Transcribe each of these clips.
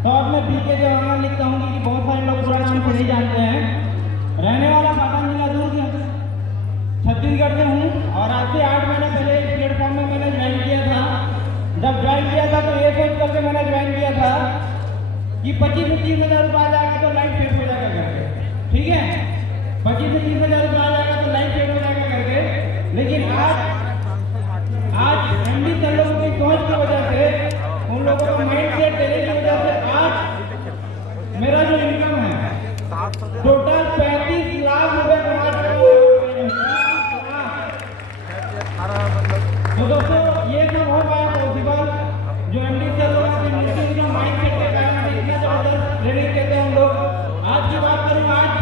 तो अब मैं बीके जवाहर लिखता हूँ कि बहुत सारे लोग पूरा नाम से नहीं जानते हैं। रहने वाला पाटन जिला दुर्ग छत्तीसगढ़ में हूँ और आज से 8 महीने पहले इस प्लेटफॉर्म में मैंने ज्वाइन किया था। जब ज्वाइन किया था तो ये सोच करके मैंने ज्वाइन किया था कि 25 से 30 हज़ार रुपये आ जाएगा तो लाइफ सेट हो जाएगा करके, ठीक है। 25 से 30 हज़ार रुपये आ जाएगा तो लाइफ सेट हो जाएगा करके। लेकिन आज एमडी सर लोगों की सोच की वजह से, उन लोगों का माइंड सेट देने की वजह से आज मेरा जो इनकम है टोटल 35 लाख रुपए कमा चुका हूं। तो दोस्तों ये सब हो पाया पॉसिबल जो एमडी सर लोग का माइंड सेट के कारण इतना जबरदस्त ट्रेनिंग देते हैं हम लोग। आज की बात करूँ, आज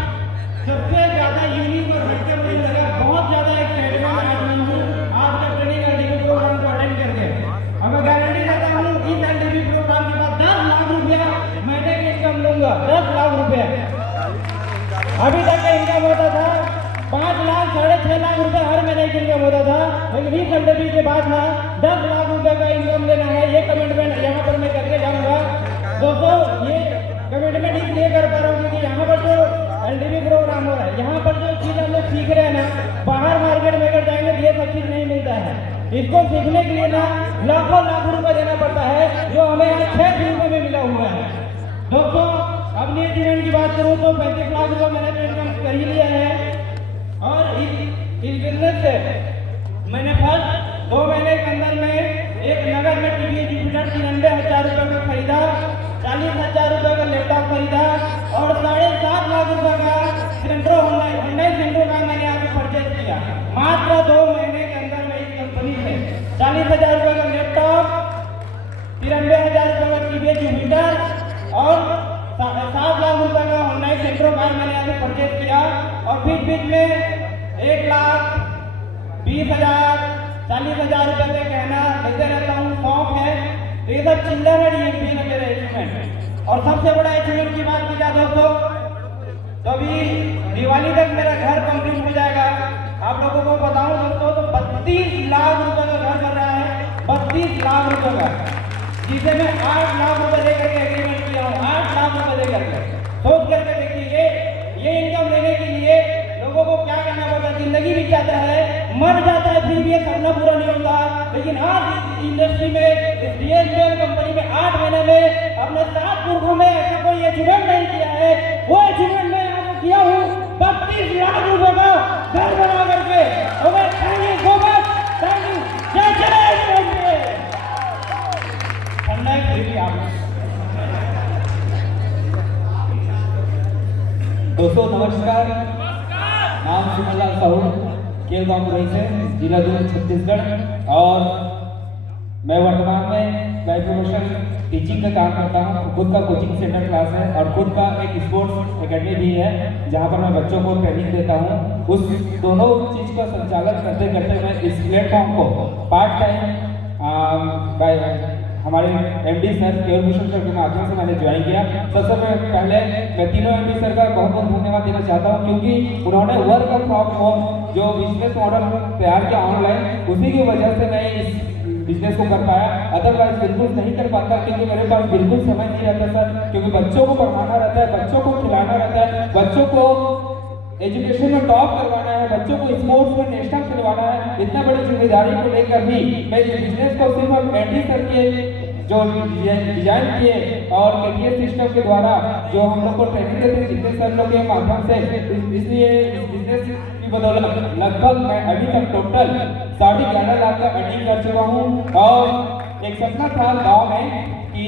सबसे ज्यादा यूनिक और हटके मुझे लगा, बहुत ज्यादा एक्साइटमेंट आज मैं हूँ आज का ट्रेनिंग एलडीबी प्रोग्राम को अटेंड करके। अब मैं गारंटी देता हूँ इस एलडीबी प्रोग्राम के बाद 10 लाख रुपया महीने की इनकम लूंगा। 10 लाख रुपया। अभी तक का इनकम होता था 5 लाख 6.5 लाख रुपए हर महीने की इनकम होता था, लेकिन इस एलडीबी के बाद ना 10 लाख रुपए का इनकम लेना है। ये कमिटमेंट यहाँ पर मैं करके जाऊंगा। दोस्तों ये कमिटमेंट इसलिए कर पा रहा हूँ क्योंकि यहाँ पर जो एलडीबी प्रोग्राम हो रहा है, यहाँ पर जो चीज हम लोग सीख रहे हैं ना, बाहर मार्केट में अगर जाएंगे तो ये सब चीज नहीं मिलता है। इसको सीखने के लिए ना लाखों लाख रुपए देना पड़ता है, जो हमें यहाँ 6 रुपए में मिला हुआ है। दोस्तों अपनी जीवन की बात करूँ तो 35 लाख रुपए मैंने तो इनकम कर ही लिया है। और इस बिजनेस से मैंने फर्स्ट 2 महीने के अंदर में एक नगर में टीवी जुपिटर 93,000 रुपए का खरीदा, 40,000 रुपए का लैपटॉप खरीदा और 7.5 लाख रुपए का सेंट्रो ऑनलाइन सेंट्रो का मैंने यहाँ पे परचेज किया। मात्र 2 महीने के अंदर में इस कंपनी से 40,000 रुपए का लैपटॉप, 93,000 रुपए का टीवी जुपिटर और 7 लाख रुपए का ऑनलाइन सेंट्रो कार मैंने यहाँ से परचेज किया। और बीच में 1,20,000 40,000 रुपए के कहना लेते रहता हूँ, शौक है। तो ये सब चिल्लर है डीएमपी का मेरा अचीवमेंट। और सबसे बड़ा अचीवमेंट की बात की जाए दोस्तों तो अभी दिवाली तक मेरा घर कंप्लीट हो जाएगा। आप लोगों को बताऊं दोस्तों तो 32 लाख रुपए का घर बन रहा है। 32 लाख रुपए का, जिसे मैं 8 लाख रुपए देकर के एग्रीमेंट किया हूँ। 8 लाख रुपए देकर के सोच करके देखिए, ये इनकम लेने के लिए लोगों को क्या करना पड़ता है। जिंदगी भी जाता है, मर जाता है, फिर भी ये सपना पूरा नहीं होता। लेकिन आज इस इंडस्ट्री में, इस डीएसपीएल कंपनी में 8 महीने में अपने 7 पुरखों में ऐसा कोई अचीवमेंट नहीं किया है। वो अचीवमेंट मैं यहाँ पर किया हूँ 32 लाख रुपए का घर बना करके। और मैं thank you so much, thank you. जय जय ठंडा दोस्तों नमस्कार। नाम सुमनलाल साहू, केलगांव से, जिला दुर्ग छत्तीसगढ़। और मैं वर्तमान में बाय प्रोफेशन टीचिंग का काम करता हूँ। खुद का कोचिंग सेंटर क्लास है और खुद का एक स्पोर्ट्स एकेडमी भी है जहाँ पर मैं बच्चों को ट्रेनिंग देता हूँ। उस दोनों चीज़ का संचालन करते करते मैं इस प्लेटफॉर्म को पार्ट टाइम बाय हमारे एमडी सर केवल भूषण सर के माध्यम से मैंने ज्वाइन किया। सबसे पहले मैं तीनों एमडी सर का बहुत बहुत धन्यवाद देना चाहता हूं, क्योंकि उन्होंने वर्क फ्रॉम होम जो बिजनेस मॉडल तैयार किया ऑनलाइन, उसी की वजह से मैं इस बिजनेस को कर पाया। अदरवाइज बिल्कुल नहीं कर पाता, क्योंकि मेरे पास बिल्कुल समय नहीं रहता सर। क्योंकि बच्चों को पढ़ाना रहता है, बच्चों को खिलाना रहता है, बच्चों को एजुकेशन में टॉप करवाना है, बच्चों को स्पोर्ट्स में नेशनल खिलवाना है। इतना बड़ी जिम्मेदारी को लेकर भी मैं इस बिजनेस को सिर्फ एमडी सर के जो डिजाइन किए और केटीएस सिस्टम के द्वारा जो हम लोग को ट्रेनिंग देते हैं जितने सर लोग के माध्यम से, इसलिए इस बिजनेस की बदौलत लगभग मैं अभी तक टोटल 11.5 लाख का अर्निंग कर चुका हूँ। और एक सपना था गाँव में कि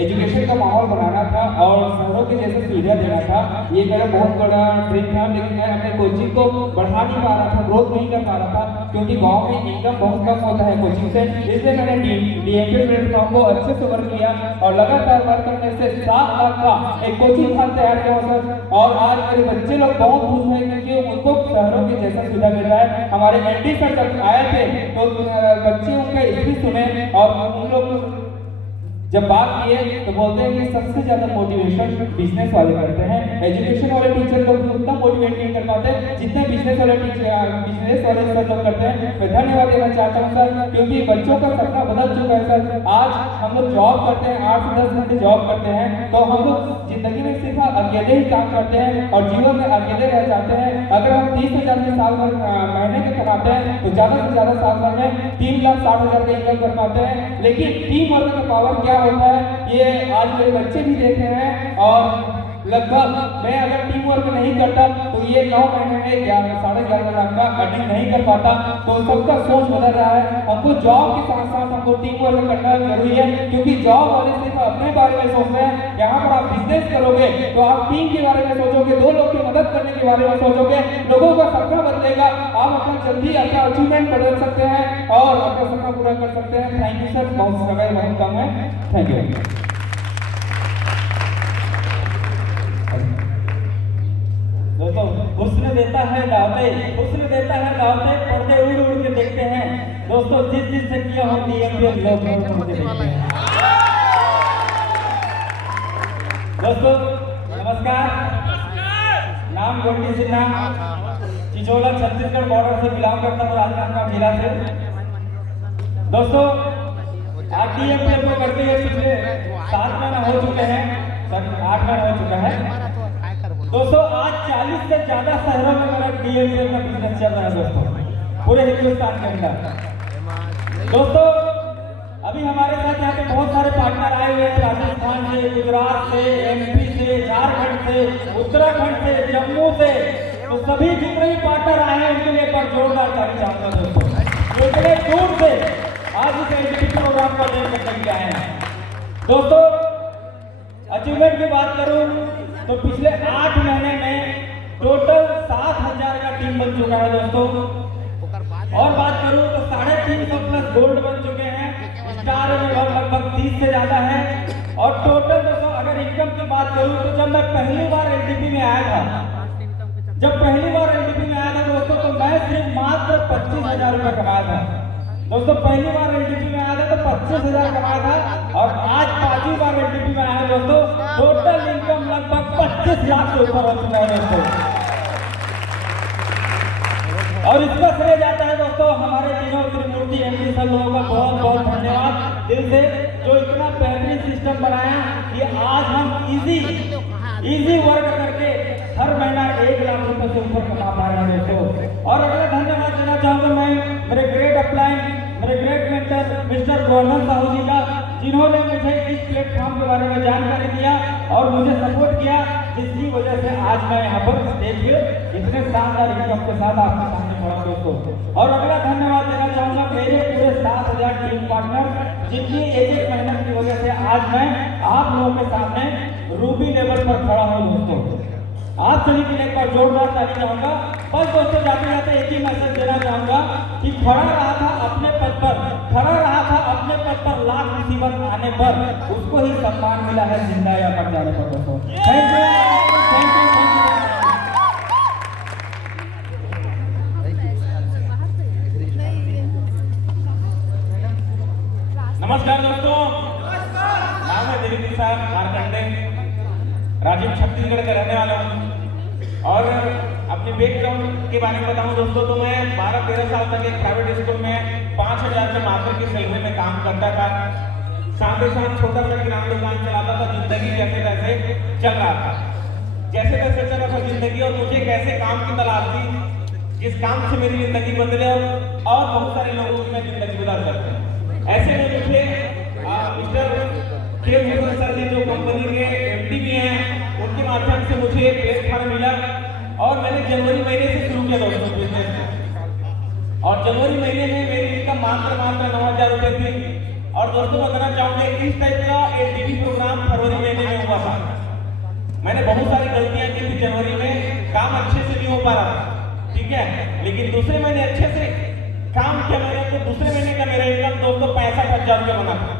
एजुकेशन का माहौल बनाना था और शहरों के जैसे सुविधा देना था। ये मेरा बहुत बड़ा ड्रीम था, लेकिन मैं अपने कोचिंग को बढ़ा नहीं पा रहा था, ग्रोथ नहीं कर पा रहा था, क्योंकि गांव में इनकम बहुत कम होता है कोचिंग से। इसलिए मैंने डीएमपी प्लेटफॉर्म को अच्छे से वर्क किया और लगातार वर्क करने से 7 लाख का एक कोचिंग फंड तैयार किया सर। और आज मेरे बच्चे लोग बहुत खुश हैं, क्योंकि उनको शहरों के जैसा सुविधा मिल रहा है। हमारे एमडी सर जब आए थे तो बच्चे उनका स्पीच सुने और उन लोग जब बात की है तो बोलते हैं कि सबसे ज्यादा मोटिवेशन बिजनेस वाले करते हैं, एजुकेशन वाले टीचर लोग उतना मोटिवेट नहीं कर पाते जितने बिजनेस वाले सर लोग करते हैं। मैं धन्यवाद देना चाहता हूँ सर, क्योंकि बच्चों का सपना बदल चुका है सर। आज हम लोग जॉब करते हैं, 8 से 10 घंटे जॉब करते हैं, तो हम लोग जिंदगी में सिर्फ अकेले ही काम करते हैं और जीवन में अकेले रह जाते हैं। अगर हम 30,000 के साल भर महीने के कमाते हैं तो ज्यादा से ज्यादा साल भर में 3,60,000 का इनकम कर पाते हैं। लेकिन टीम वर्क का पावर क्या होता है ये आज मेरे बच्चे भी देख रहे हैं। और लगभग मैं अगर टीम वर्क नहीं करता तो ये 9 महीने में 11.5 लाख का अर्निंग नहीं कर पाता। तो सबका सोच बदल रहा है। हमको जॉब के साथ साथ हमको टीम वर्क करना जरूरी है, क्योंकि जॉब वाले सिर्फ अपने बारे में सोच रहे हैं। यहाँ पर आप बिजनेस करोगे तो आप टीम के बारे में सोचोगे, 2 लोग की मदद करने के बारे में सोचोगे, लोगों का सपना बदलेगा, आप अपना जल्दी अपना अचीवमेंट बदल सकते हैं और अपना सपना पूरा कर सकते हैं। थैंक यू सर, बहुत समय बहुत कम है। Thank you. दोस्तों, हुस्न देता है दावतें, हुस्न देता है दावतें, पर्दे उड़ उड़ के देखते हैं। दोस्तों, जिस दिन से किया हो डीएमपीएस लोग मुझे देखते हैं। दोस्तों नमस्कार, नाम गोल्डी सिन्हा, चिचोला छत्तीसगढ़ बॉर्डर से बिलोंग करता हूँ, राजनांदगांव जिला से। दोस्तों आज डीएमपीएस को करते हुए पिछले 7 महीने हो चुके हैं, सर 8 महीने हो चुका है। दोस्तों आज 40 से ज्यादा शहरों में मेरा डीएमपीएस का बिजनेस चल रहा है दोस्तों, पूरे हिंदुस्तान के अंदर। दोस्तों अभी हमारे साथ यहाँ पे बहुत सारे पार्टनर आए हुए हैं, राजस्थान से, गुजरात से, एमपी से, झारखंड से, उत्तराखंड से, जम्मू से। तो सभी जितने भी पार्टनर आए हैं उनके लिए एक बार जोरदार ताली चाहूंगा दोस्तों, इतने दूर से आज इस एजुकेशन प्रोग्राम को अटेंड करने के लिए आए हैं। दोस्तों अचीवमेंट की बात करूं तो पिछले 8 महीने में टोटल 7,000 का टीम बन चुका है दोस्तों। और बात करूं तो 350 प्लस गोल्ड बन चुके हैं, स्टार में लगभग 30 से ज्यादा है। और टोटल दोस्तों अगर इनकम की बात करूं तो जब मैं पहली बार एलडीपी में आया था, दोस्तों तो मैं सिर्फ मात्र 25,000 रुपये कमाया था। दोस्तों पहली बार एलडीपी में आया था तो 25,000 कमाया था, और आज 5वीं बार एलडीपी में आया दोस्तों, टोटल इनकम लगभग 25 लाख से ऊपर हो चुका है दोस्तों। और इसका श्रेय जाता है दोस्तों हमारे तीनों त्रिमूर्ति एमडी सर लोगों का बहुत बहुत धन्यवाद दिल से, जो इतना बेहतरीन सिस्टम बनाया कि आज हम इजी वर्क करके हर महीना 1 लाख रुपए से ऊपर कमा पा रहे हैं दोस्तों। और अगला धन्यवाद देना चाहूंगा मैं मेरे ग्रेट अपलाइन, मेरे great mentor Mr Govardhan Sahu ji का, जिन्होंने मुझे इस प्लेटफॉर्म के बारे में जानकारी दिया और मुझे सपोर्ट किया, जिसकी वजह से आज मैं यहाँ पर स्टेज पे इतने शानदार इनकम के साथ आपके सामने खड़ा हूं दोस्तों। और अगला धन्यवाद देना चाहूंगा मेरे पूरे 7,000 टीम पार्टनर, जिनकी एक मेहनत की वजह से आज मैं आप लोगों के सामने रूबी लेवल पर खड़ा हूँ दोस्तों। आप सभी के लिए एक बार जोरदार ताली चाहूंगा। बस दोस्तों जाते जाते एक ही मैसेज देना चाहूंगा कि खड़ा रहा था अपने पद पर लाख मुसीबत आने पर उसको ही सम्मान मिला है जिंदा या मर जाने पर दोस्तों। Thank you. नमस्कार दोस्तों, नाम है दिलीप प्रसाद मारकंडे, राजीव छत्तीसगढ़ का रहने वाला हूँ। और अपने बैकग्राउंड के बारे में बताऊं दोस्तों तो मैं 12-13 साल तक एक प्राइवेट स्कूल में 5,000 के मात्र की सैलरी में काम करता था। साथ ही साथ छोटा सा किराना दुकान चलाता था। जिंदगी जैसे तैसे चल रहा था, जैसे तैसे चल रहा था जिंदगी। और मुझे कैसे काम की तलाश थी जिस काम से मेरी जिंदगी बदले और बहुत सारे लोगों की जिंदगी बदल सकते हैं। ऐसे में मुझे मिस्टर के भूषण सर जी जो कंपनी के एमडी भी हैं, उनके माध्यम से मुझे एक प्लेटफॉर्म मिला और मैंने जनवरी महीने से शुरू किया दोस्तों बिजनेस। और जनवरी महीने में मेरी इनकम मात्र 9,000 रुपये थी। और दोस्तों बताना चाहूंगा इस टाइप का एलडीपी प्रोग्राम फरवरी महीने में हुआ था। मैंने बहुत सारी गलतियां की थी जनवरी में, काम अच्छे से नहीं हो पा रहा, ठीक है, लेकिन दूसरे महीने अच्छे से काम किया मैंने, तो दूसरे महीने का मेरा इनकम दोस्तों 65,000 रुपये बना था।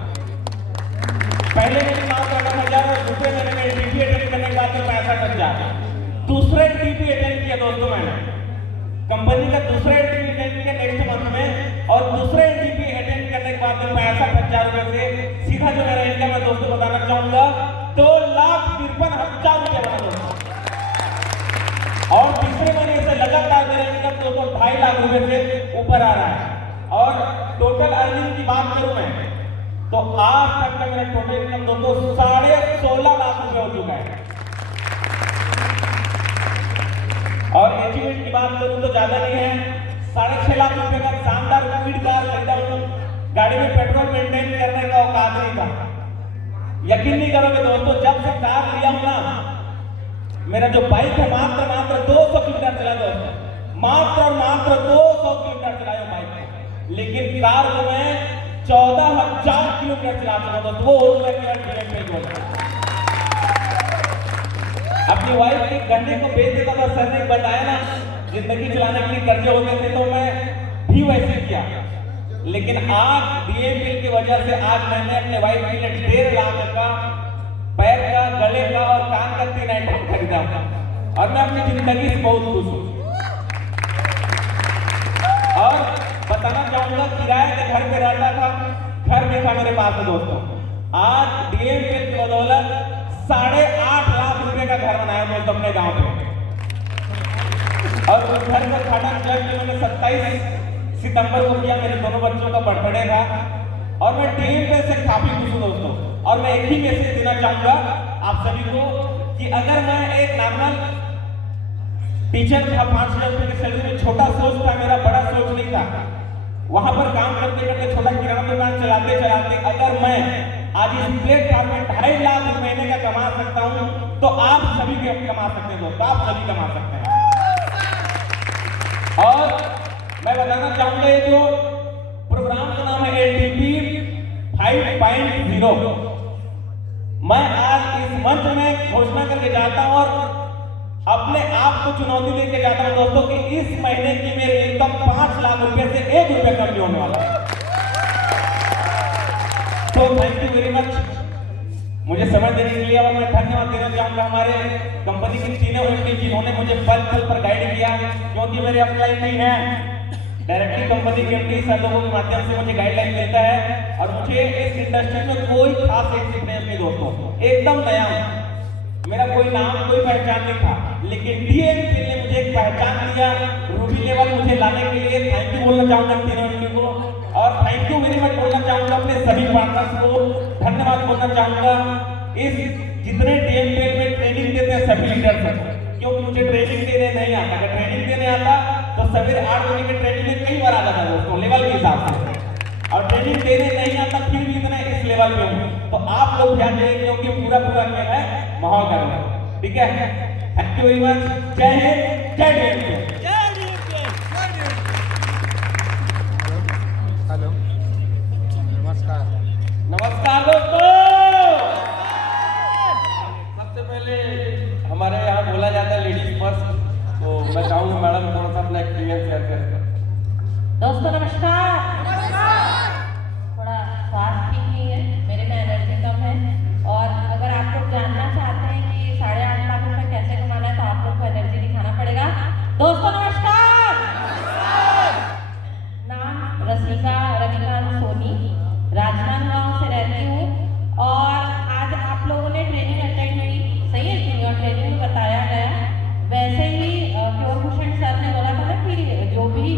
पहले महीने 9,000 और दूसरे महीने में एलडीपी अटेंड करने के बाद 65,000। दूसरा एलडीपी अटेंड किया दोस्तों मैंने, कंपनी का दूसरा एलडीपी अटेंड किया नेक्स्ट मंथ में, और दूसरा एलडीपी अटेंड करने के बाद 65,000 रुपये से सीधा जो मेरा इनकम है चाहूंगा 2,53,000 रुपये बना दोस्तों। और तीसरे महीने से लगातार मेरा इनकम दोस्तों 2.5 लाख रुपए से ऊपर आ रहा है। और टोटल अर्निंग की बात करूं मैं तो आज तक का मेरा टोटल इनकम दोस्तों 16.5 लाख रुपए हो चुका है। और अचीवमेंट की बात करूं तो ज्यादा नहीं है, 6.5 लाख रुपए का शानदार क्विड कार खरीदा हूं। गाड़ी में पेट्रोल मेंटेन करने का औकात नहीं था। यकीन नहीं करोगे दोस्तों, जब से कार लिया हूं ना, मेरा जो बाइक है मात्र 200 किलोमीटर चला दोस्तों, मात्र 200 किलोमीटर चलाया बाइक में, लेकिन कार को मैं 14,000 किलोमीटर चला चुका दोस्तों। वो हो गया मेरा अपनी वाइफ के गन्ने को बेच देता था। सर ने बताया ना, जिंदगी चलाने के लिए कर्जे होते थे, तो मैं भी वैसे किया। लेकिन आज डीएमपीएल की वजह से आज मैंने अपने वाइफ के लिए 1.5 लाख का पैर का, गले का और कान का 3 आइटम खरीदा और मैं अपनी जिंदगी से बहुत खुश हूँ। और बताना चाहूंगा, किराए के घर पे रहता था, घर में था मेरे पास में दोस्तों। आज डीएमपीएल की बदौलत 8.5 लाख रुपए का घर बनाया दोस्तों अपने गांव में। और उस घर का खाना जब मैंने 27 सितंबर को किया, मेरे दोनों बच्चों का बर्थडे था और मैं डीएमपीएल से काफी खुश हूँ दोस्तों। और मैं एक ही मैसेज देना चाहूंगा आप सभी को कि अगर मैं एक नॉर्मल टीचर था, 5,000 रुपए की सैलरी में, छोटा सोच था मेरा, बड़ा सोच नहीं था। वहां पर काम करते करते छोटा किराना दुकान चलाते चलाते अगर मैं आज इस प्लेटफॉर्म में 2.5 लाख महीने का कमा सकता हूं, तो आप सभी भी कमा सकते हैं दोस्तों, आप सभी कमा सकते हैं। और मैं बताना चाहूंगा, ये जो प्रोग्राम का नाम है LTP 5.0, मैं आज इस मंच में घोषणा करके जाता हूं और अपने आप को चुनौती देके जाता हूं दोस्तों कि इस महीने की मेरी इनकम 5 लाख रुपए से 1 रुपया कम नहीं होने वाला है। तो थैंक यू वेरी मच मुझे समय देने के लिए। और मैं धन्यवाद देना चाहूंगा हमारे कंपनी की तीनों एमडी जिन्होंने मुझे पल पल पर गाइड किया, क्योंकि मेरे अपलाइन नहीं है, डायरेक्टली कंपनी के एमडी सर लोगों के माध्यम से मुझे गाइडलाइन देता है। और मुझे इस इंडस्ट्री में कोई खास एक्सपीरियंस नहीं दोस्तों, एकदम नया हूं, मेरा कोई नाम कोई पहचान नहीं था, लेकिन डीएमपीएल ने मुझे एक पहचान दिया, रूबी लेवल मुझे लाने के लिए थैंक यू बोलना चाहूंगा तीनों एमडी को। और थैंक यू वेरी मच बोलना चाहूंगा अपने सभी पार्टनर्स को, धन्यवाद बोलना चाहूंगा इस जितने डीएमपीएल में ट्रेनिंग देते हैं सभी लीडर्स को, क्योंकि मुझे ट्रेनिंग देने नहीं आता। अगर ट्रेनिंग देने आता तो सवेरे 8 बजे की ट्रेनिंग में कई बार आ जाता दोस्तों लेवल के हिसाब से, और ट्रेनिंग देने नहीं आता फिर भी इतना इस लेवल पे हूं। तो आप लोग ध्यान दें, क्योंकि पूरा खेल है माहौल का, ठीक है। Thank you very much. जय हिंद, जय डीएमपीएल। हेलो, नमस्कार। नमस्कार दोस्तों। सबसे पहले हमारे यहाँ बोला जाता है लेडीज फर्स्ट, तो मैं चाहूंगा मैडम थोड़ा सा अपना एक्सपीरियंस शेयर करें। दोस्तों नमस्कार। थोड़ा स्वास्थ्य ठीक नहीं है, मेरे में एनर्जी कम है, और अगर आप लोग जानना चाहते हैं कि 8.5 लाख रुपए कैसे कमाना है तो आप लोग को एनर्जी दिखाना पड़ेगा। दोस्तों नमस्कार। नाम रसिका रविकांत सोनी, राजनांदगांव से रहती हूँ। और आज आप लोगों ने ट्रेनिंग अटेंड की, सही है कि और ट्रेनिंग में बताया गया वैसे ही क्योर भूषण सर ने बोला था ना कि जो भी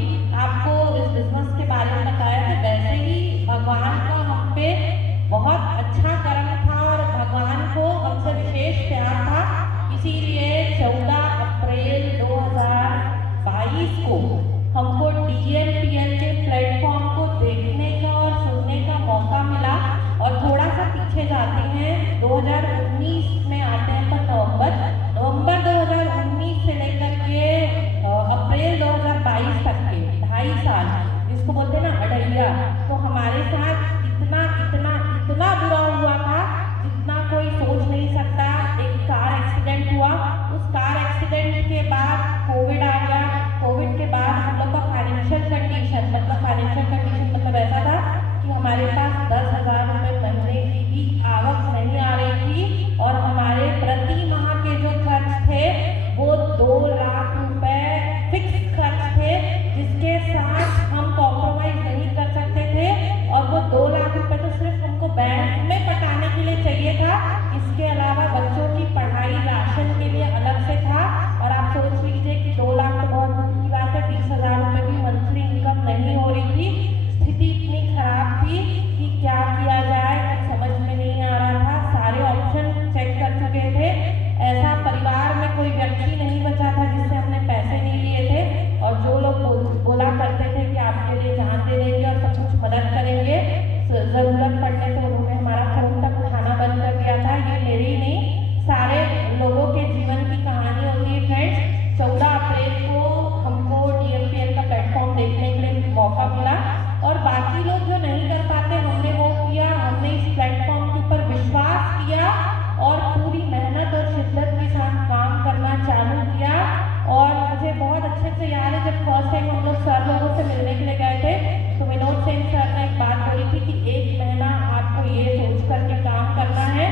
से याद है जब फर्स्ट टाइम हम लोग सर लोगों से मिलने के लिए गए थे तो विनोद सेन सर ने एक बात बोली थी कि 1 महीना आपको ये सोच करके काम करना है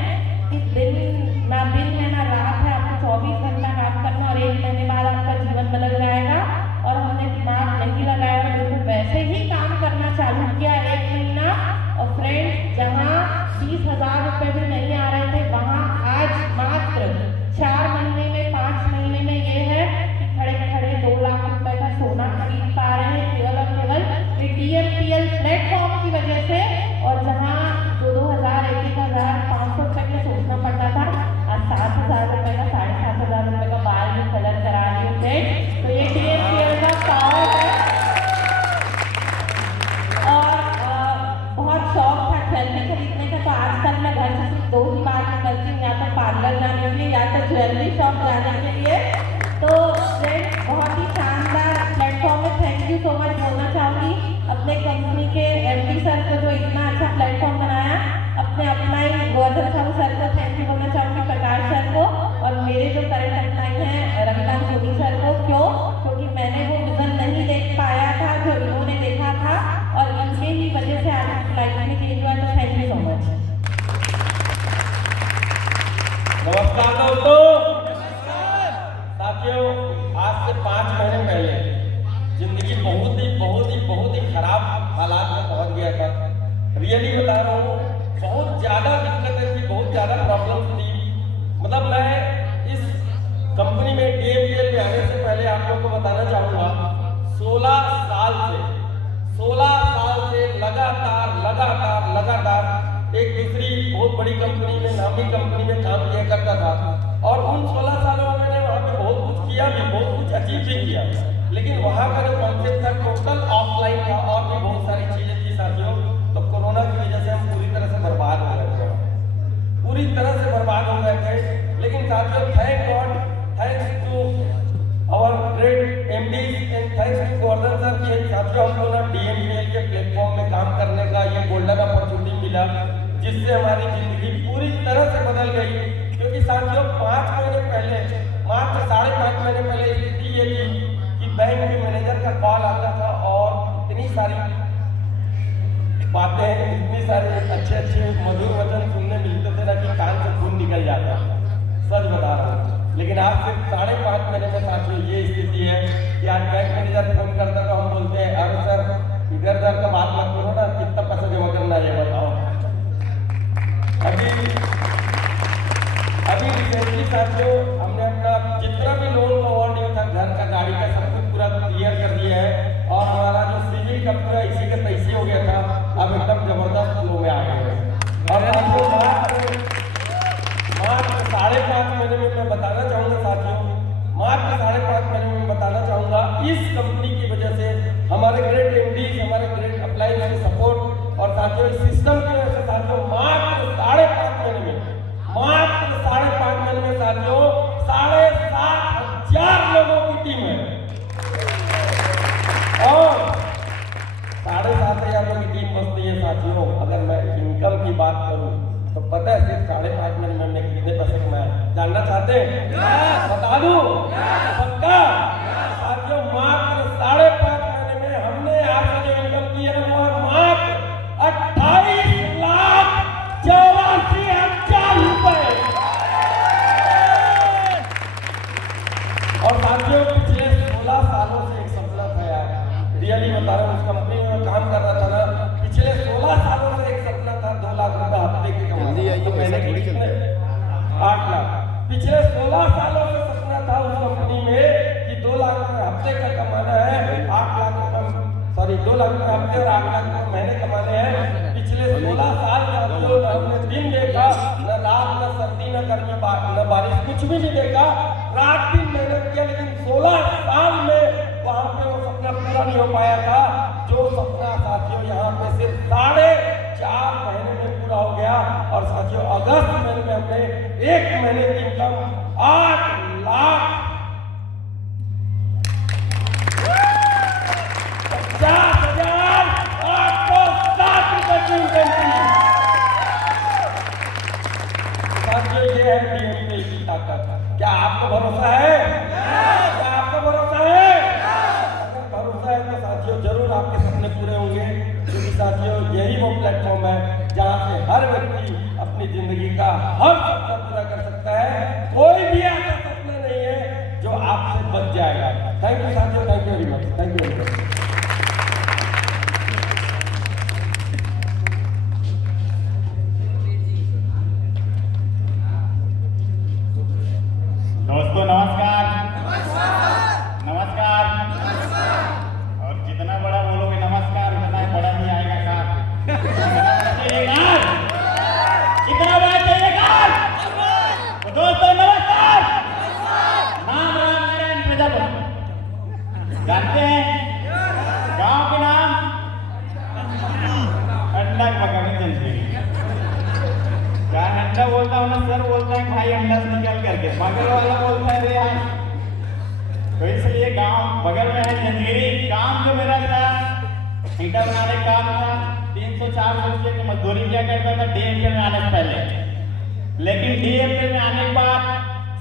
कि दिन है ना रात है, आपको 24 घंटा काम करना और 1 महीने बाद आपका जीवन बदल जाएगा। और हमने दिमाग नहीं लगाया, बिल्कुल वैसे ही काम करना चालू किया 1 महीना। और फ्रेंड्स, जहाँ 20,000 रुपये भी नहीं आ रहे थे वहाँ आज मात्र 4 महीने में 5 महीने में ये है कि खड़े खड़े 2 लाख रुपए का सोना खरीद पा रहे हैं केवल और केवल DMPL प्लेटफॉर्म की वजह से। और जहाँ 2,000, 1,500 रुपए के सोचना पड़ता था, आज 7,000 रुपए का, 7,500 रुपए का बाल भी कलर करा दिए थे। तो ये DMPL का पावर है। और बहुत शौक था ज्वेलरी खरीदने का, तो आजकल मैं घर से सिर्फ 2 ही बार निकलती हूँ, या तो पार्लर जाने के लिए या तो ज्वेलरी शॉप जाने के लिए। तो फ्रेंड्स, बहुत ही शानदार प्लेटफॉर्म है। थैंक यू सो मच बोलना चाहूँगी अपने कंपनी के MD सर को जो इतना अच्छा प्लेटफॉर्म बनाया, अपने अपलाइन गोवर्धन साहू सर को थैंक यू बोलना चाहूँगी, प्रकाश सर को, और मेरे जो करंट अपलाइन हैं रविकांत सोनी सर को। क्यों? क्योंकि मैंने वो विजन नहीं देख पाया था जो इन्होंने देखा था, और इनके ही वजह से आज लाइफ में चेंज हुआ। तो थैंक यू सो मच। नमस्कार दोस्तों, साथियों, आज से 5 महीने पहले जिंदगी बहुत ही खराब हालात में पहुंच गया था। रियली बता रहा हूँ, बहुत ज्यादा दिक्कतें थी, बहुत ज्यादा प्रॉब्लम थी। मतलब मैं इस कंपनी में DMPL में आने से पहले आप लोग को बताना चाहूँगा, 16 साल से लगातार एक दूसरी बहुत बड़ी कंपनी में, नामी कंपनी में काम किया करता था। और उन 16 सालों में मैंने वहाँ पे बहुत कुछ किया भी, बहुत कुछ अचीव भी किया। लेकिन वहाँ का जो कॉन्सेप्ट था टोटल ऑफलाइन था, और भी बहुत सारी चीजें थी साथियों। तो कोरोना की वजह से हम पूरी तरह से बर्बाद हो गए थे, पूरी तरह से बर्बाद हो गए थे। लेकिन साथियों, thank God, thanks to our great MDs and thanks to Govardhan sir के साथियों, हमको ना DMPL के प्लेटफॉर्म में काम करने का ये गोल्डन अपॉर्चुनिटी मिला, जिससे हमारी जिंदगी पूरी तरह से बदल गई। क्योंकि साथियों, 5 महीने पहले, मात्र 5.5 महीने पहले स्थिति ये थी कि बैंक के मैनेजर का कॉल आता था और इतनी सारी बातें, इतनी सारे अच्छे मधुर वचन सुनने मिलते थे ना कि कान से खून निकल जाता। सच बता रहा हूँ। लेकिन आज सिर्फ 5.5 महीने में साथियों ये स्थिति है कि आज बैंक मैनेजर फोन करता तो हम बोलते हैं, अरे सर इधर उधर का बात मत करो ना, कितना पैसा जमा करना है ये बताओ। अभी रिसेंटली साथियों, हमने अपना जितना भी लोन का अवार्ड दिया था, घर का, गाड़ी का, सब कुछ पूरा क्लियर कर दिया है। और हमारा जो सिविल का पूरा इसी के पैसे हो गया था, अब एकदम जबरदस्त फ्लो में आ गए हैं। और आपको मात्र 5.5 महीने में मैं बताना चाहूँगा साथियों, मात्र 5.5 महीने में बताना चाहूँगा, इस कंपनी की वजह से हमारे ग्रेट MDs, हमारे ग्रेट अप्लाइज के सपोर्ट और साथियों इस सिस्टम की वजह से साथियों मात्र 5.5 महीने में साथियों 7,500 लोगों की टीम है। और 7,500 लोगों की टीम बसती है साथियों। अगर मैं इनकम की बात करूं तो पता है सिर्फ 5.5 महीने में कितने पैसे कमाए, जानना चाहते हैं? बता दूं? पक्का? साथियों, मात्र 5.5 महीने में हमने आपसे जो इनकम की है वो है मात्र 28,84,000 रुपए। और साथियों, पिछले 16 सालों से एक सपना था यार, रियली बता रहा हूँ, उस कंपनी में मैं काम कर रहा था ना, पिछले 16 सालों से एक सपना था 2 लाख रुपए हफ्ते के कमाने। तो मैंने कितने 8 लाख, पिछले 16 सालों से सपना था उस कंपनी में कि 2 लाख रुपए हफ्ते का कमाना है, 8 लाख रुपए, सॉरी 2 लाख रुपए हफ्ते और 8 लाख रुपए महीने कमाने हैं। पिछले 16 साल साथियों हमने दिन देखा, न रात, न सर्दी, न गर्मी, न बारिश, कुछ भी नहीं देखा, रात दिन मेहनत किया। लेकिन 16 साल में वहाँ पे वो सपना पूरा नहीं हो पाया था। जो सपना साथियों यहाँ पे सिर्फ 4.5 महीने में पूरा हो गया। और साथियों, अगस्त महीने में हमने 1 महीने की इनकम 8,50,860 रुपए की इनकम की। साथियों, ये है DMPL की ताकत। क्या आपको भरोसा है? क्या आपको भरोसा है? साथियों जरूर आपके सपने पूरे होंगे, क्योंकि साथियों यही वो प्लेटफॉर्म है जहाँ से हर व्यक्ति अपनी जिंदगी का हर सपना पूरा कर सकता है। कोई भी ऐसा सपना नहीं है जो आपसे बच जाएगा। थैंक यू साथियों, thank you very much, thank you very much. दोस्तों नमस्कार। नमस्कार। और जितना बड़ा बोलोगे नमस्कार उतना बड़ा नहीं आएगा कार। कितना बड़ा चाहिए कार? तो दोस्तों नमस्कार। नाम राम नारायण प्रजापति, जानते हैं गांव के नाम अंडा पकड़ने जंजीरी। क्या अंडा बोलता हूँ ना सर, बोलता है भाई अंडा से निकल करके, बगल वाला बोलता है रे यार। तो इसलिए गांव बगल में है जंजीरी। काम जो मेरा था ईटा बनाने का काम था, 300-400 रुपये की मजदूरी किया करता था डीएमपी में आने से पहले। लेकिन डीएमपी में आने के बाद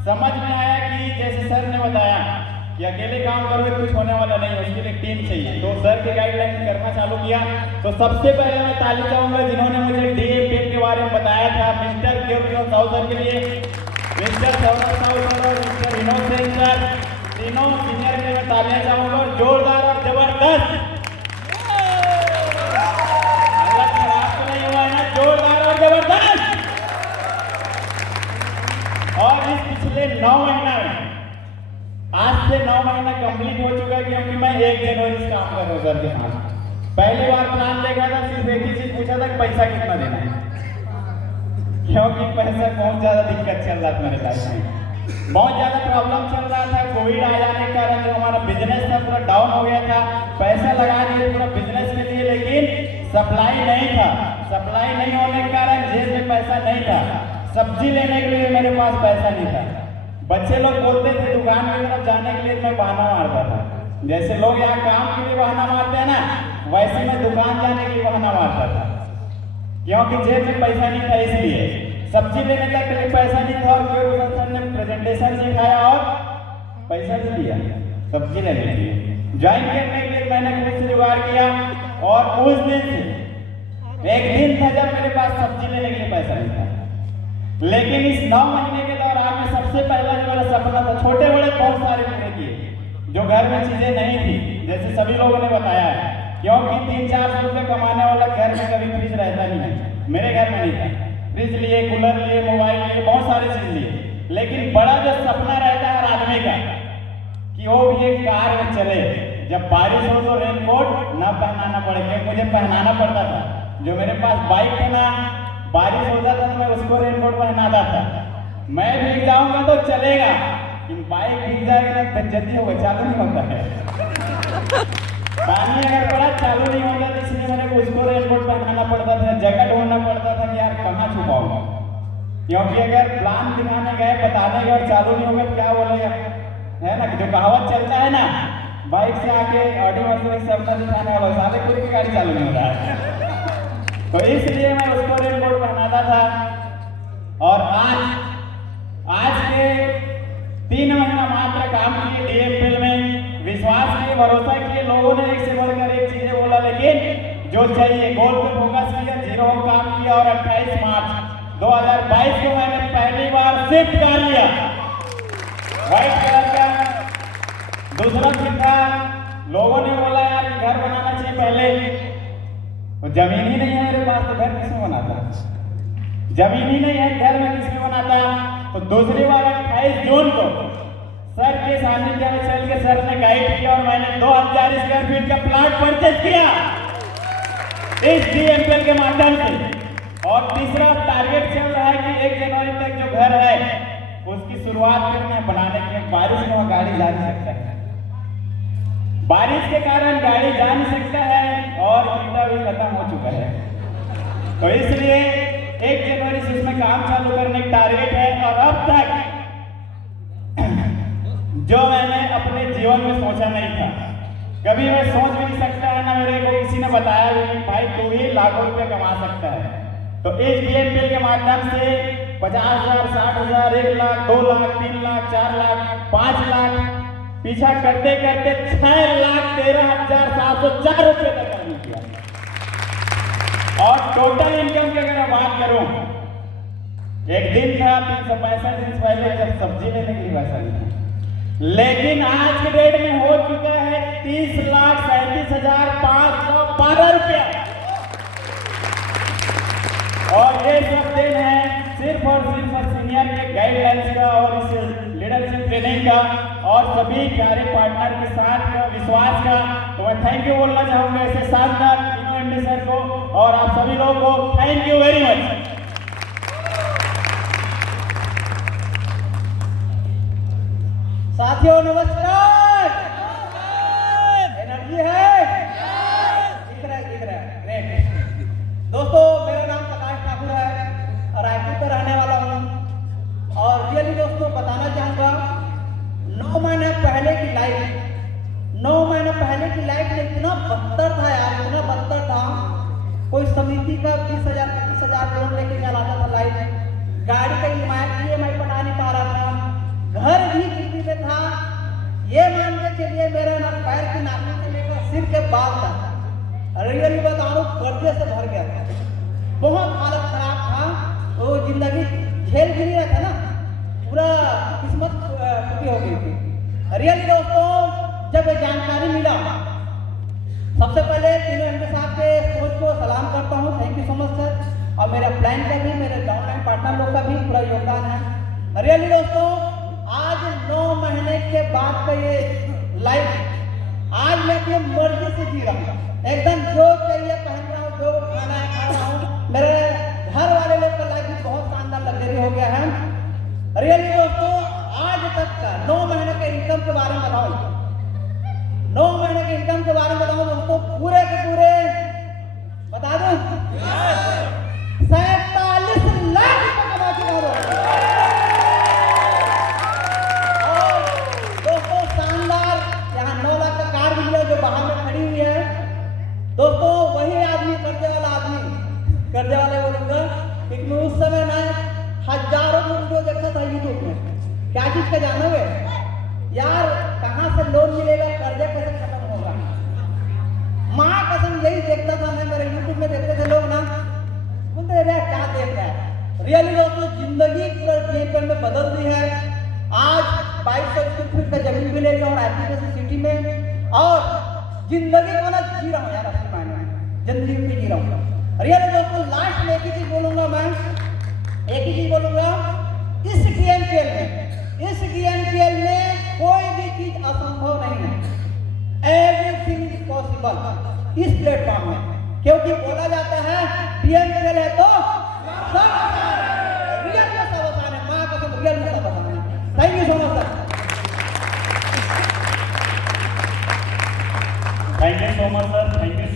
समझ में आया कि जैसे सर ने बताया कि अकेले काम करोगे कुछ होने वाला नहीं, उसके लिए टीम चाहिए। तो सर के गाइडलाइन करना चालू किया। तो सबसे पहले मैं ताली चाहूंगा जिन्होंने मुझे डीएमपी के बारे में बताया था, मिस्टर केवल साहू सर के लिए, मिस्टर सौरभ साहू सर और मिस्टर विनोद सेन सर, तीनों सीनियर के मैं तालियां चाहूंगा और जोरदार और जबरदस्त। हालत खराब तो नहीं हुआ है ना, जोरदार और जबरदस्त। और इस पिछले 9 महीना में, आज से 9 महीना कंप्लीट हो चुका है, क्योंकि मैं 1 जनवरी से काम कर रहा हूँ सर के साथ। पहली बार प्लान लेगा था, सिर्फ एक ही चीज पूछा था कि पैसा कितना देना है, क्योंकि पैसा बहुत ज्यादा दिक्कत चल रहा था मेरे लाइफ में, बहुत ज्यादा प्रॉब्लम चल रहा था। कोविड आ जाने के कारण जो हमारा बिजनेस था पूरा डाउन हो गया था। पैसा लगा दिए पूरा बिजनेस के लिए, लेकिन सप्लाई नहीं था। सप्लाई नहीं होने के कारण जेब में पैसा नहीं था। सब्जी लेने के लिए मेरे पास पैसा नहीं था। बच्चे लोग बोलते थे दुकान की तरफ जाने के लिए, मैं बहाना मारता था। जैसे लोग यहाँ काम के लिए बहाना मारते हैं ना, वैसे मैं दुकान जाने के लिए बहाना मारता था, क्योंकि जेब में पैसा नहीं था। इसलिए सब्जी लेने तक के लिए पैसा नहीं था, और केवल सर ने प्रेजेंटेशन सिखाया और पैसा भी दिया सब्जी लेने के लिए। ज्वाइन करने के लिए मैंने खुद से जुगाड़ किया, और उस दिन से एक दिन था जब मेरे पास सब्जी लेने के लिए पैसा नहीं था। लेकिन इस 9 महीने के दौरान में सबसे पहला जो मेरा सपना था, छोटे बड़े बहुत सारे पूरे किए, जो घर में चीजें नहीं थी, जैसे सभी लोगों ने बताया है, क्योंकि 300-400 रुपये कमाने वाला घर में कभी फ्रिज रहता नहीं है। मेरे घर में नहीं था। फ्रिज लिए, कूलर लिए, मोबाइल लिए, बहुत सारी चीज लिए। लेकिन बड़ा जो सपना रहता है हर आदमी का कि वो भी एक कार में चले, जब बारिश हो तो रेनकोट ना पहनाना पड़े, क्योंकि मुझे पहनाना पड़ता था। जो मेरे पास बाइक था ना, बारिश होता था तो मैं उसको रेनकोट पहनाता था। मैं भीग जाऊंगा तो चलेगा, लेकिन बाइक भीग जाएगी ना बेइज्जती होगा, चालू नहीं होता है। पानी अगर पड़ा चालू नहीं होता, तो इसलिए मेरे को उसको रेनकोट पहनाना पड़ता था। जगह ढूंढना पड़ता था कि यार कहाँ छुपाऊंगा, क्योंकि अगर प्लान दिखाने गए, बताने गए और चालू नहीं होगा तो क्या बोलेगा, है ना। जो कहावत चलता है ना, बाइक से आके ऑडी मर्सिडीज से अपना दिखाने वाला, साले पूरी की गाड़ी चालू नहीं हो रहा है। तो इसलिए मैं उसको रेनकोट पहनाता था। और आज के 3 महीना मात्र काम किए डीएमपीएल में, विश्वास किए, भरोसा किए, लोगों ने एक से बढ़कर एक चीजें बोला, लेकिन जो चाहिए गोल पे फोकस किया, 0 काम किया। और 28 मार्च 2022 को मैंने पहली बार शिफ्ट कर लिया, व्हाइट कलर का। दूसरा चीज था, लोगों ने बोला यार घर बनाना चाहिए पहले, तो जमीन ही नहीं है मेरे पास, तो घर किसमें बनाता? जमीन ही नहीं है, घर में किसमें बनाता? तो दूसरी बार 28 जून को सर के सानिध्य में चल के सर ने गाइड किया, और मैंने 2000 स्क्वायर फीट का प्लाट परचेज किया इस डीएमपीएल के माध्यम से। और तीसरा टारगेट चल रहा है कि 1 जनवरी तक जो घर है उसकी शुरुआत करना है बनाने की। बारिश में वहाँ गाड़ी जा नहीं सकता है, बारिश के कारण गाड़ी जा नहीं सकता है, और ईटा भी खत्म हो चुका है। तो इसलिए 1 जनवरी से इसमें काम चालू करने का टारगेट है। और अब तक जो मैंने अपने जीवन में सोचा नहीं था, कभी मैं सोच भी नहीं सकता है ना, मेरे को किसी ने बताया भी भाई तू ही लाखों रुपए कमा सकता है। तो इस डीएमपीएल के माध्यम से 50,000, 60,000, 1 लाख, 2 लाख, 3 लाख, 4 लाख, 5 लाख पीछा करते करते 6,13,704 रुपये तक अर्निंग किया। और टोटल इनकम की अगर मैं बात करूं, एक दिन था 365 दिन पहले जब सब्जी लेने के लिए पैसा नहीं था, लेकिन आज के डेट में हो चुका है 30,37,512 रुपया। और ये सब दिन है सिर्फ और सिर्फ सीनियर के गाइडलाइंस का और इस लीडरशिप ट्रेनिंग का और सभी प्यारे पार्टनर के साथ का विश्वास का। तो मैं थैंक यू बोलना चाहूंगा ऐसे शानदार एमडी सर को और आप सभी लोगों को थैंक यू वेरी मच। साथियों नमस्कार। एनर्जी है, दिख रहा है ग्रेट। दोस्तों मेरा नाम प्रकाश ठाकुर है और रायपुर का रहने वाला हूँ। और रियली दोस्तों बताना चाहूँगा 9 महीने पहले की लाइफ, 9 महीने पहले की लाइफ में इतना बदतर था यार, इतना बदतर था। कोई समिति का 20,000 25,000 लोन लेके चलाता था लाइफ, गाड़ी का EMI बना नहीं पा रहा था, घर भी किसी पे था। ये मान के चलिए मेरा ना पैर की नाखून से लेकर सिर के बाल तक रियली बताऊं कर्जे से भर गया था, बहुत हालत खराब था। वो जिंदगी झेल भी नहीं रहा था ना, पूरा किस्मत टूटी हो गई थी। रियली दोस्तों जब ये जानकारी मिला, सबसे पहले तीनों एमडी साहब के सोच को सलाम करता हूँ, thank you so much sir. और मेरे प्लान का भी, मेरे डाउनलाइन पार्टनर लोग का भी पूरा योगदान है। रियली दोस्तों आज 9 महीने के बाद का ये लाइफ आज मैं अपनी मर्जी से जी रहा हूँ, एकदम जो चाहिए पहन रहा हूँ, जो खाना है खा रहा हूँ। मेरे घर वाले लोग का लाइफ भी बहुत शानदार लग्जरी हो गया है। रियली दोस्तों आज तक का 9 महीने के इनकम के बारे में बताऊँ, 9 महीने के इनकम के बारे में बताऊँ दोस्तों, पूरे के पूरे बता दूं 47 लाख रुपए कमा चुका हूँ। जो बाहर में खड़ी हुई है दोस्तों, वही आदमी कर्जे वाले बोलूंगा, क्योंकि उस समय ना हजारों वीडियो देखता था यूट्यूब में। क्या चीज का जानोगे यार, कहाँ से लोन मिलेगा, कर्जे कैसे खत्म होगा, माँ कसम यही देखता था मैं। मेरे यूट्यूब में देखते थे लोग ना, बोलते रे क्या देख रहा है। रियली दोस्तों जिंदगी पूरा जीवन में बदल दी है। आज 2200 स्क्वायर फीट का जमीन भी ले लिया और आईपीएस सिटी में, और जिंदगी को ना जी रहा हूँ यार, अपने मायने में जिंदगी में जी रहा हूँ। रियल दोस्तों लास्ट में एक ही चीज बोलूंगा मैं, एक ही चीज बोलूंगा, इस DMPL में कोई भी चीज असंभव नहीं है। एवरीथिंग इज पॉसिबल इस प्लेटफॉर्म में, क्योंकि बोला जाता है DMPL है तो सब आसान है, रियल में सब आसान है, माँ कसम रियल में सब आसान है। Thank you so much sir. Thank you so much sir, thank you.